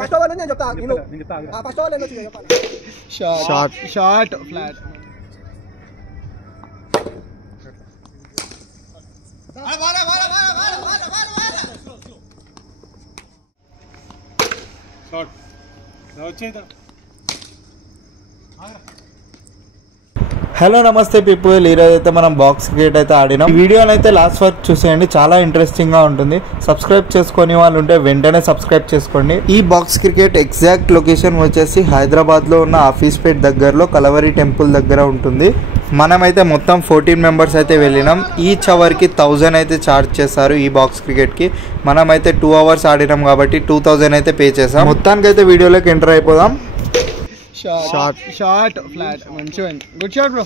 First over నేను చెప్తా first over short short flat hello నమస్తే పీపుల్, ఈరోజు అయితే మనం బాక్స్ క్రికెట్ అయితే ఆడినాం. ఈ వీడియోని అయితే లాస్ట్ వరకు చూసేయండి, చాలా ఇంట్రెస్టింగ్ గా ఉంటుంది. సబ్స్క్రైబ్ చేసుకునే వాళ్ళు ఉంటే వెంటనే సబ్స్క్రైబ్ చేసుకోండి. ఈ బాక్స్ క్రికెట్ ఎగ్జాక్ట్ లొకేషన్ వచ్చేసి హైదరాబాద్ లో ఉన్న ఆఫీస్పేట్ దగ్గరలో కలవరి టెంపుల్ దగ్గర ఉంటుంది. మనమైతే మొత్తం 14 మెంబర్స్ అయితే వెళ్ళినాం. ఈచ్ అవర్ కి 1000 అయితే ఛార్జ్ చేస్తారు ఈ బాక్స్ క్రికెట్ కి. మనమైతే 2 అవర్స్ ఆడినాం కాబట్టి 2000 అయితే పే చేసాం. మొత్తానికి అయితే వీడియోలోకి ఎంటర్ అయిపోదాం. షార్ట్ షార్ట్ ఫ్లాట్ మంచిగా good shot bro.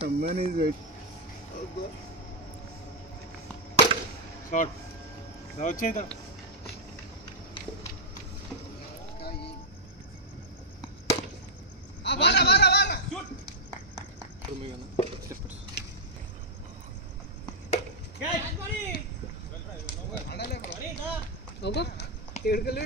Someone is waiting. Shot. Now cheda. Bara. Shoot. Catch buddy. Adale bro. Ogo. Edkale.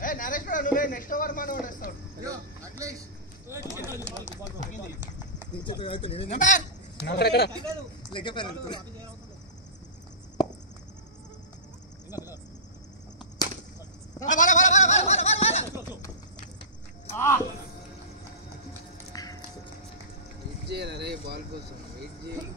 Hey, Naresh bro, నువ్వే నెక్స్ట్ ఓవర్ మన ఓడేస్తావు. అయ్యో, అట్లీస్. నెంబర్ ఎక్కడ లెక్కపేరు వెయిట్ చేయాలి రే బాల్ కోసం వెయిట్ చేయాలి.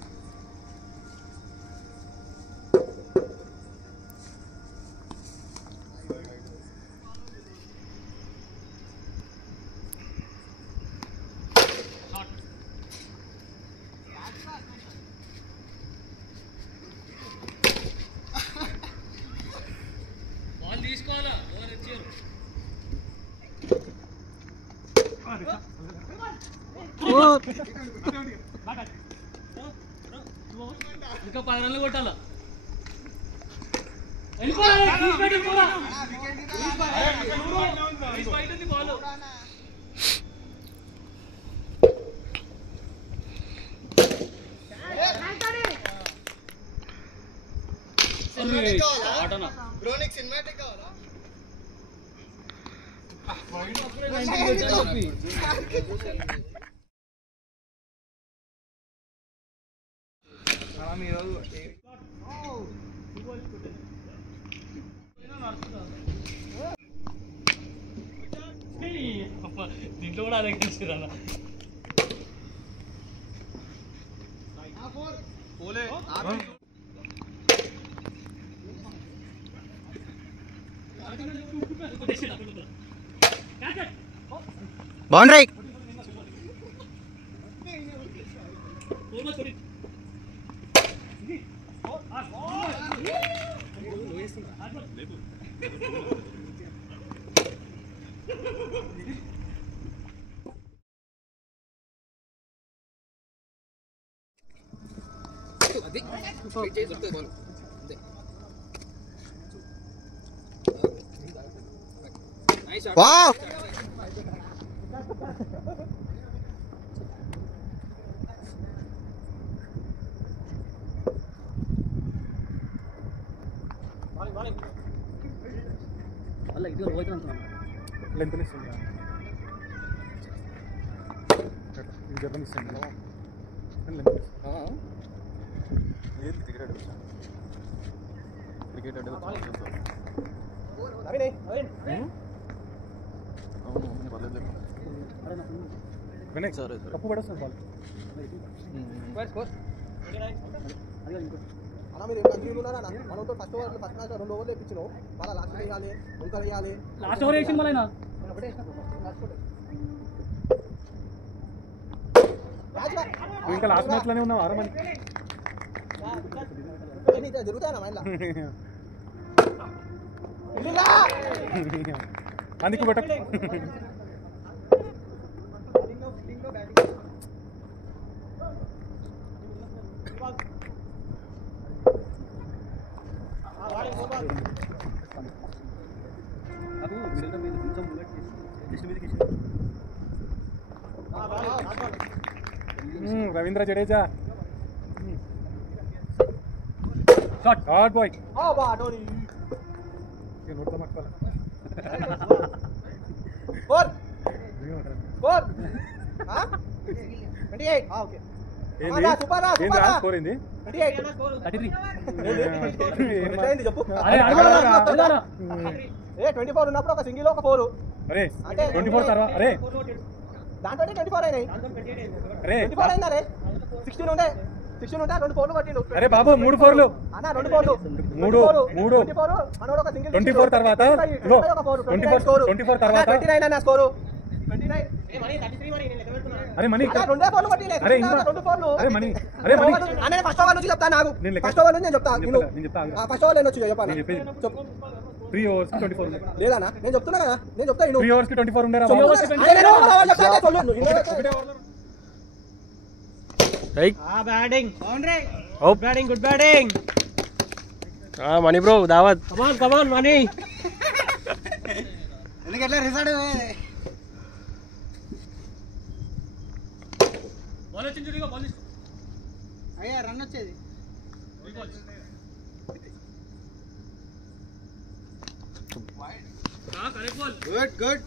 బాల్ తీసుకోవాలా ఓవర్ ఇచ్చారు. ఇంకా 10 రన్లు కొట్టాలా. దీంట్లో కూడా అదే కలిసిరా బౌండరీ. వావ్ కప్పు పడేస్తుంది బాల్. అన్న మీరు కంటిన్యూ ఉన్నారా? మనతో ఫస్ట్ ఓవర్ ఫస్ట్ మ్యాచ్ 2 ఓవర్లు వేయించినావు. మళ్ళీ లాస్ట్ వేయాలి, ఇంకా వేయాలి. లాస్ట్ ఓవర్ వేసింది మళ్ళీ ఇంకా లాస్ట్ మ్యాచ్ లోనే ఉన్నావు 6 మంది జరుగుతాయన్నా మైండ్లా అందుకు పెట్ట రవీంద్ర జడేజా షాట్ షాట్ బాయ్ నోట్తో మట్టుకోవాలి ఫోర్ 28 ఓకే స్కోర్ ఏంది 28 చెప్పు అరే 24 ఉన్నప్పుడు ఒక సింగిల్ ఒక 4 అరే 24 తర్వాత అరే దాంట్లో 24 అయినాయి అరే 24 అయినా రే 16 ఉండే 16 ఉంటే 2 4లు కొట్టిండు అరే బాబు 3 4లు అన్న 2 4లు 3 24 మనోడు ఒక సింగిల్ 24 తర్వాత 24 తర్వాత 29 అన్న స్కోర్ 29 అరే మనీ రెండే ఫోర్లు కొట్టిలే అరే ఇంకా 2 ఫోర్లు అరే మనీ అరే మనీ అన్న ఫస్ట్ ఓవర్ నుంచి చెప్తా నాకు ఫస్ట్ ఓవర్ నుంచి నేను చెప్తా ఫస్ట్ ఓవర్ నేను వచ్చి చెప్పాను చెప్పు 3 ఓవర్స్ 24 ఉంది లేదన్నా నేను చెప్తున్నా కదా నేను చెప్తా 3 ఓవర్స్ కి 24 ఉండేరా batting batting good batting money bro దావత్ కమాన్ మనీ ఎందుకు ఎట్లా రిసార్ట్ అయ్యా రన్ వచ్చేది గుడ్ గుడ్